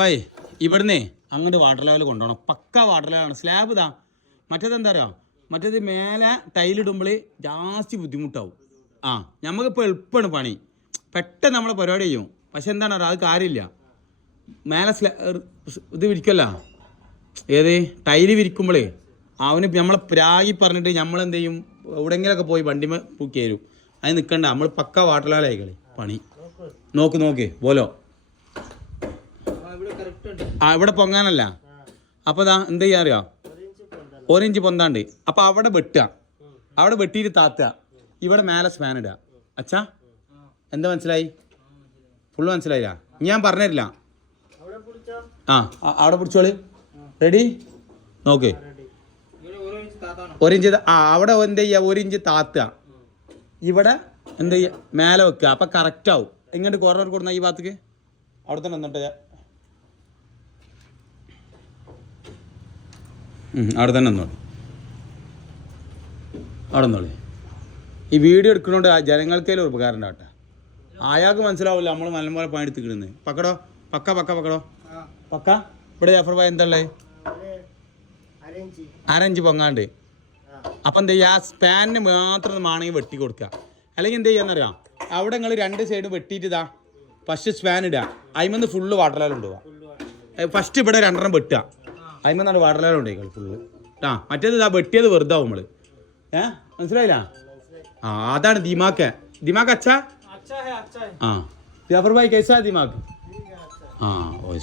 ഭായി ഇവിടുന്ന് അങ്ങോട്ട് water level കൊണ്ടുപോകണം. പക്ക വാട്ടർ ലെവലാണ്. സ്ലാബ് ഇതാ. മറ്റേത് എന്താ പറയുക, മറ്റേത് മേലെ ടൈലിടുമ്പോൾ ജാസ്തി ബുദ്ധിമുട്ടാവും. നമുക്കിപ്പോൾ എളുപ്പമാണ് പണി, പെട്ടെന്ന് നമ്മൾ പരിപാടി ചെയ്യും. പക്ഷെ എന്താണ് പറയുക, അത് കാര്യമില്ല. മേലെ ഇത് വിരിക്കല്ല, ഏത് ടൈല് വിരിക്കുമ്പോഴേ അവന് നമ്മളെ പ്രാഗി പറഞ്ഞിട്ട് നമ്മളെന്ത് ചെയ്യും, എവിടെയെങ്കിലൊക്കെ പോയി വണ്ടിമ പൂക്കി തരും. അത് നിൽക്കണ്ട, നമ്മൾ പക്ക വാട്ടർ ലെവലായിക്കളി പണി. നോക്ക് പോലോ. ഇവിടെ പൊങ്ങാനല്ല. അപ്പോൾ ഇതാ എന്ത് ചെയ്യാൻ അറിയാം, 1 ഇഞ്ച് പൊന്താണ്ട്. അപ്പോൾ അവിടെ വെട്ടുക, അവിടെ വെട്ടിയിട്ട് താത്തുക, ഇവിടെ മേലെ സ്പാൻ ഇടുക. അച്ഛാ എന്താ മനസ്സിലായി? ഫുള്ള് മനസ്സിലായില്ല? ഞാൻ പറഞ്ഞുതരില്ല. അവിടെ പിടിച്ചോളി. റെഡി? നോക്ക്. 1 ഇഞ്ച് അവിടെ എന്ത് ചെയ്യുക, 1 ഇഞ്ച് താത്തുക, ഇവിടെ എന്ത് ചെയ്യുക, മേലെ വെക്കുക. അപ്പം കറക്റ്റ് ആവും. ഇങ്ങോട്ട് കോർണർ കൊടുന്ന ഈ ഭാഗത്തേക്ക് അവിടെ തന്നെ വന്നിട്ട് അവിടെ തന്നെ വന്നോളി, അവിടെ വന്നോളി. ഈ വീഡിയോ എടുക്കുന്നതുകൊണ്ട് ജനങ്ങൾക്കേലും ഒരു ഉപകാരം ഉണ്ടാവട്ടെ. അയാൾക്ക് മനസ്സിലാവില്ല നമ്മൾ നല്ലപോലെ പണിയെടുത്തിക്കിടുന്നത്. പക്കടോ പക്കടോ പക്ക. ഇവിടെ ജാഫർ ഭായി എന്താ ഉള്ളത്, 1/2 ഇഞ്ച് പൊങ്ങാണ്ട്. അപ്പം എന്താ ചെയ്യുക, ആ സ്പാനിന് മാത്രം വേണമെങ്കിൽ വെട്ടി കൊടുക്കുക. അല്ലെങ്കിൽ എന്ത് ചെയ്യാന്നറിയാം, അവിടെ നിങ്ങൾ 2 സൈഡ് വെട്ടിയിട്ട് ഇതാ ഫസ്റ്റ് സ്പാൻ ഇടുക, അതിമെന്ന് ഫുള്ള് വാട്ടർ ലെവൽ കൊണ്ടുപോകാം. ഫസ്റ്റ് ഇവിടെ 2 വെട്ടുക, അതിമെന്നാണ് വാട്ടർ ലെവൽ കൊണ്ടുപോയി ഫുള്ള്. മറ്റേത് ഇതാ വെട്ടിയത് വെറുതെ ആവും നമ്മൾ. മനസ്സിലായില്ല? അതാണ് ദിമാക്ക്. അച്ഛാ ജാഫർ ഭായി കൈസാ ദിമാക്ക്? ഓ